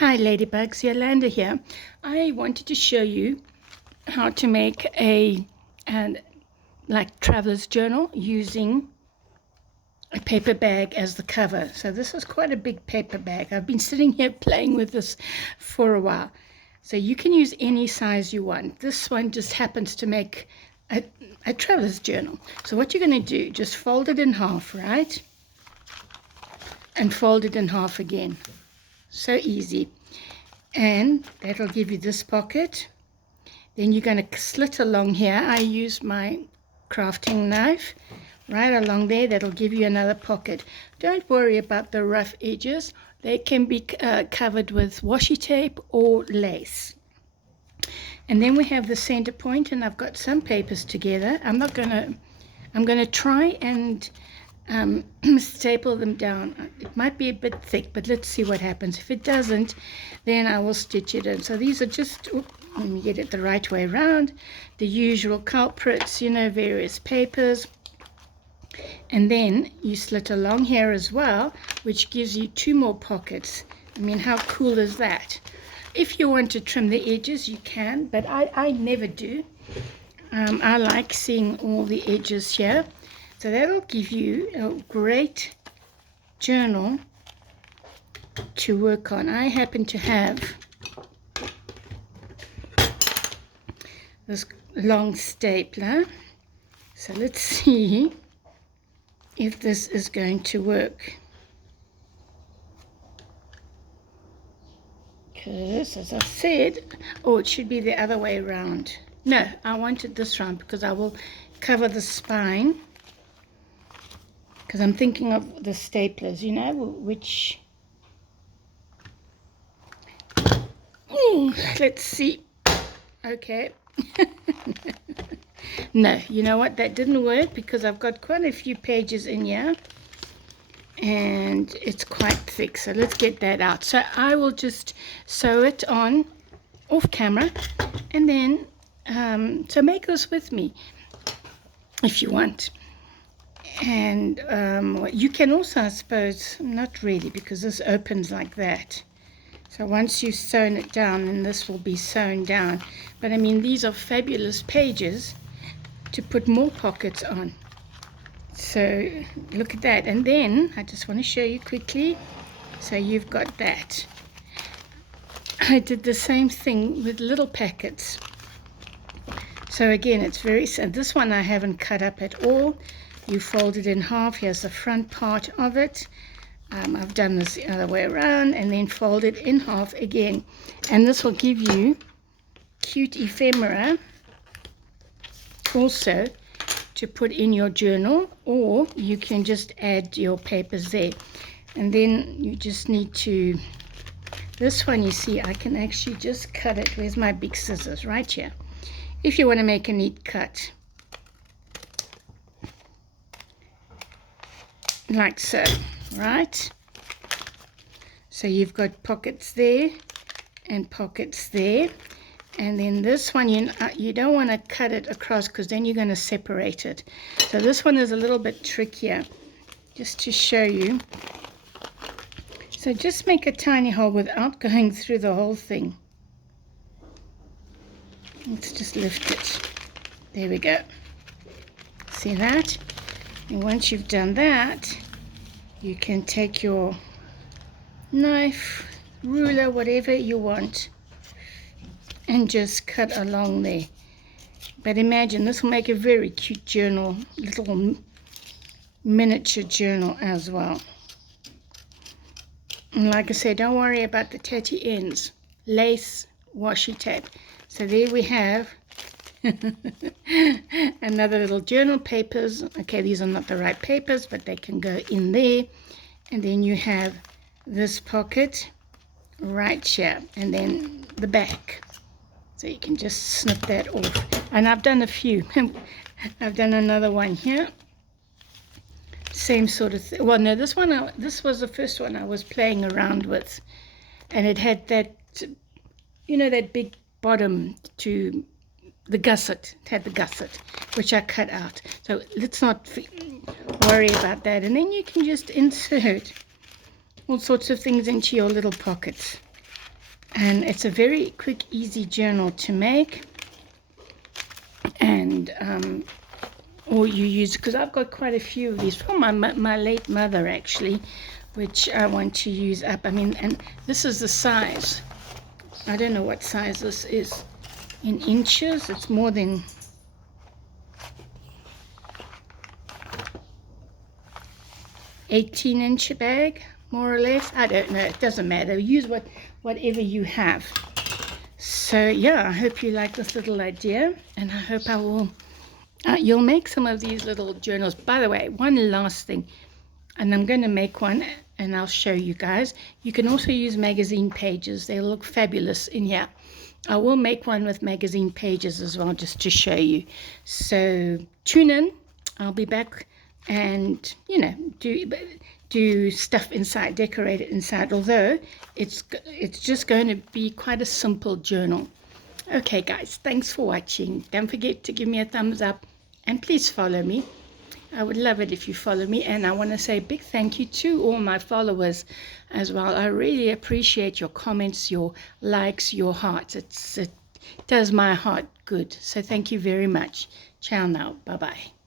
Hi Ladybugs, Yolanda here. I wanted to show you how to make a traveler's journal using a paper bag as the cover. So this is quite a big paper bag. I've been sitting here playing with this for a while. So you can use any size you want. This one just happens to make a traveler's journal. So what you're going to do, just fold it in half, right? And fold it in half again. So easy. And that'll give you this pocket. Then you're going to slit along here. I use my crafting knife right along there. That'll give you another pocket. Don't worry about the rough edges. They can be covered with washi tape or lace. And then we have the center point, and I've got some papers together. I'm going to try and staple them down. It might be a bit thick, but let's see what happens. If it doesn't, then I will stitch it in. So these are just, let me get it the right way around, the usual culprits, various papers. And then you slit along here as well, which gives you 2 more pockets. I mean, how cool is that? If you want to trim the edges, you can, but I never do. I like seeing all the edges here. So that'll give you a great journal to work on. I happen to have this long stapler. So let's see if this is going to work. Because, as I said, it should be the other way around. No, I wanted this round because I will cover the spine. Because I'm thinking of the staplers, which, let's see. Okay. No, you know what? That didn't work because I've got quite a few pages in here. And it's quite thick. So let's get that out. So I will just sew it on off camera. And then, so make this with me if you want. And you can also, I suppose, not really, because this opens like that. So once you've sewn it down, then this will be sewn down. But I mean, these are fabulous pages to put more pockets on. So look at that. And then I just want to show you quickly. So you've got that. I did the same thing with little packets. So again, it's very, this one I haven't cut up at all. You fold it in half. Here's the front part of it. I've done this the other way around, and then fold it in half again. And this will give you cute ephemera also to put in your journal, or you can just add your papers there. And then you just need to, this one, you see, I can actually just cut it. Where's my big scissors? Right here. If you want to make a neat cut. Like so, right? So you've got pockets there and pockets there. And then this one, you don't want to cut it across because then you're going to separate it. So this one is a little bit trickier, just to show you. So just make a tiny hole without going through the whole thing. Let's just lift it. There we go. See that? And once you've done that, you can take your knife, ruler, whatever you want, and just cut along there. But imagine, this will make a very cute journal, little miniature journal as well. And like I said, don't worry about the tatty ends. Lace, washi tape. So there we have another little journal papers. Okay, these are not the right papers, but they can go in there. And then you have this pocket right here, and then the back. So you can just snip that off. And I've done a few. I've done another one here. Same sort of thing. Well, no, this this was the first one I was playing around with. And it had that, that big bottom to the gusset. It had the gusset, which I cut out. So let's not worry about that. And then you can just insert all sorts of things into your little pockets. And it's a very quick, easy journal to make. And or you use, because I've got quite a few of these from my late mother actually, which I want to use up. I mean, and this is the size. I don't know what size this is in inches. It's more than 18-inch bag, more or less. I don't know. It doesn't matter. Use whatever you have. So yeah, I hope you like this little idea, and I hope I will. You'll make some of these little journals. By the way, one last thing, and I'm going to make one, and I'll show you guys. You can also use magazine pages. They look fabulous in here. I will make one with magazine pages as well, just to show you. So tune in. I'll be back, and do stuff inside, decorate it inside. Although it's just going to be quite a simple journal. Okay, guys, thanks for watching. Don't forget to give me a thumbs up, and please follow me. I would love it if you follow me, and I want to say a big thank you to all my followers as well. I really appreciate your comments, your likes, your hearts. It does my heart good. So thank you very much. Ciao now. Bye-bye.